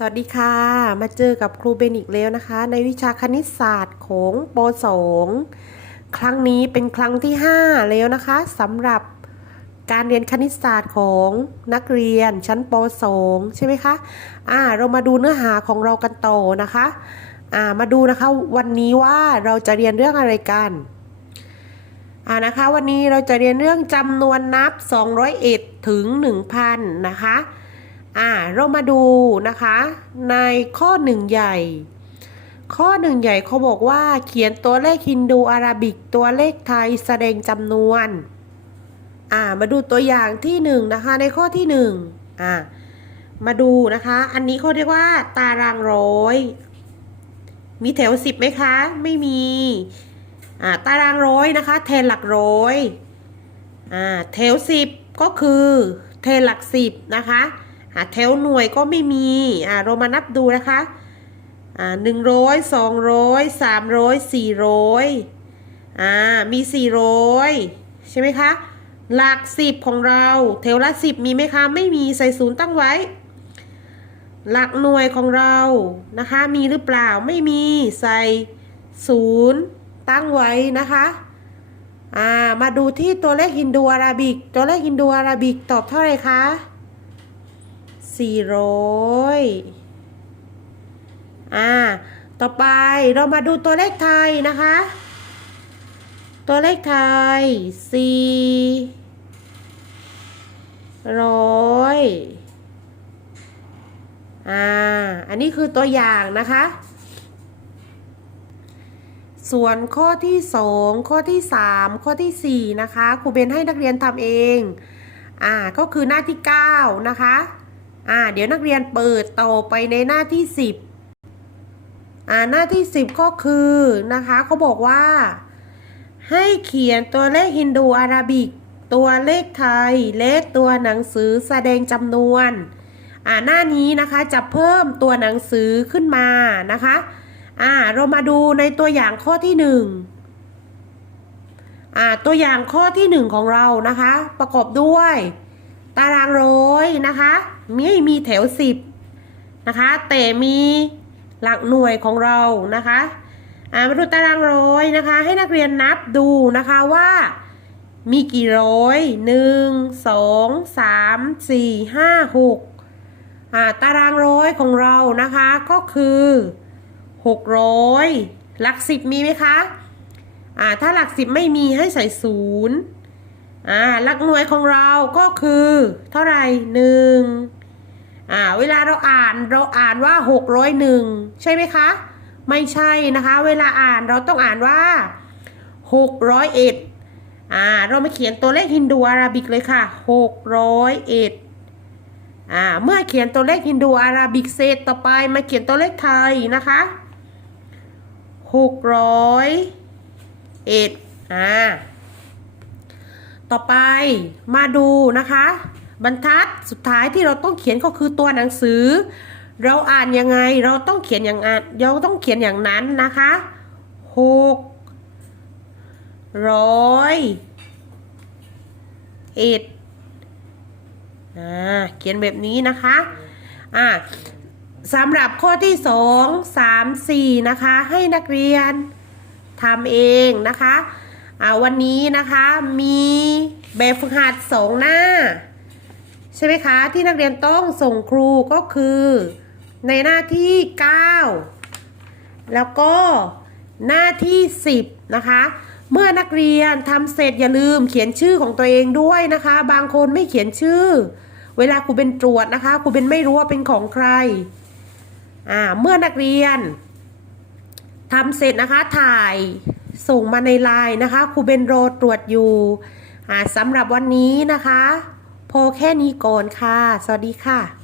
สวัสดีค่ะ มาเจอกับครูเบนอีกแล้วนะคะ ในวิชาคณิตศาสตร์ของป .2 ครั้งนี้เป็นครั้งที่ 5 แล้วนะคะสำหรับการเรียนคณิตศาสตร์ของนักเรียนชั้นป .2 ใช่ไหมคะอ่าเรามาดูเนื้อหาของเรากันต่อนะคะอ่ามาดูนะคะวันนี้ว่าเราจะเรียนเรื่องอะไรกันอ่านะคะวันนี้เราจะเรียนเรื่องจำนวนนับ 201 ถึง 1,000 นะคะ อ่าเรามาดูนะคะ ในข้อหนึ่งใหญ่ ข้อหนึ่งใหญ่เขาบอกว่าเขียนตัวเลขฮินดูอาราบิกตัวเลขไทยแสดงจำนวน อ่ามาดูตัวอย่างที่หนึ่งนะคะในข้อที่หนึ่งอ่ามาดูนะคะ อันนี้เขาเรียกว่า ตารางร้อย มีแถวสิบไหมคะ ไม่มี อ่า ตารางร้อยนะคะ แทนหลักร้อย อ่า แถวสิบก็คือ แทนหลักสิบนะคะ แถวหน่วยก็ไม่มีอ่าเรามานับดูนะคะอ่าหนึ่งร้อยสองร้อยสามร้อยสี่ร้อยอ่ามีสี่ร้อยใช่ไหมคะ หลักสิบของเราแถวละสิบมีไหมคะ ไม่มีใส่ศูนย์ตั้งไว้ หลักหน่วยของเรานะคะ มีหรือเปล่าไม่มีใส่ศูนย์ตั้งไว้นะคะอ่ามาดูที่ตัวเลขฮินดูอาราบิก ตัวเลขฮินดูอาราบิกตอบเท่าไหร่คะ สี่ร้อยอ่า ต่อไปเรามาดูตัวเลขไทยนะคะ ตัวเลขไทยสี่ร้อยอ่า อันนี้คือตัวอย่างนะคะ ส่วนข้อที่2ข้อที่3ข้อที่4นะคะ ครูเบนให้นักเรียนทำเอง อ่า ก็คือหน้าที่9นะคะ อ่าเดี๋ยวนักเรียนเปิดต่อไปในหน้าที่ 10อ่าหน้าที่ 10 ก็คือนะคะเขาบอกว่า ให้เขียนตัวเลขฮินดูอาราบิก ตัวเลขไทยและตัวหนังสือแสดงจำนวนอ่าหน้านี้นะคะจะเพิ่มตัวหนังสือขึ้นมานะคะอ่าเรามาดูในตัวอย่างข้อที่หนึ่งอ่าตัวอย่างข้อที่หนึ่งของเรานะคะ ประกอบด้วย ตารางร้อยนะคะไม่มีแถวสิบนะคะแต่มีหลักหน่วยของเรานะคะอ่ามาดูตารางร้อยนะคะ ให้นักเรียนนับดูนะคะว่ามีกี่ร้อยหนึ่งสองสามสี่ห้าหกอ่าตารางร้อยของเรานะคะก็คือหกร้อยหลักสิบมีไหมคะอ่าถ้าหลักสิบไม่มีให้ใส่ศูนย์ อ่าหลักหน่วยของเราก็คือ เท่าไหร่หนึ่งอ่าเวลาเราอ่านเราอ่านว่าหกร้อยหนึ่งใช่ไหมคะ ไม่ใช่นะคะ เวลาอ่านเราต้องอ่านว่าหกร้อยเอ็ดอ่าเรามาเขียนตัวเลขฮินดูอาราบิกเลยค่ะหกร้อยเอ็ดอ่าเมื่อเขียนตัวเลขฮินดูอาราบิกเสร็จต่อไปมาเขียนตัวเลขไทยนะคะหกร้อยเอ็ดอ่า ต่อไปมาดูนะคะ บรรทัดสุดท้ายที่เราต้องเขียนก็คือตัวหนังสือ เราอ่านยังไงเราต้องเขียนอย่างอ่านเราต้องเขียนอย่างนั้นนะคะหกร้อยเอ็ดอ่าเขียนแบบนี้นะคะอ่าสำหรับข้อที่สองสามสี่นะคะ ให้นักเรียนทำเองนะคะ อ่าวันนี้นะคะมีแบบฝึกหัดสองหน้า ใช่ไหมคะ ที่นักเรียนต้องส่งครูก็คือในหน้าที่ 9 แล้วก็หน้าที่ 10 นะคะ เมื่อนักเรียนทำเสร็จอย่าลืมเขียนชื่อของตัวเองด้วยนะคะ บางคนไม่เขียนชื่อ เวลาครูเป็นตรวจนะคะครูเป็นไม่รู้ว่าเป็นของใครอ่าเมื่อนักเรียนทำเสร็จนะคะถ่าย ส่งมาในไลน์นะคะครูเบนโรตรวจอยู่อ่าสำหรับวันนี้นะคะพอแค่นี้ก่อนค่ะ สวัสดีค่ะ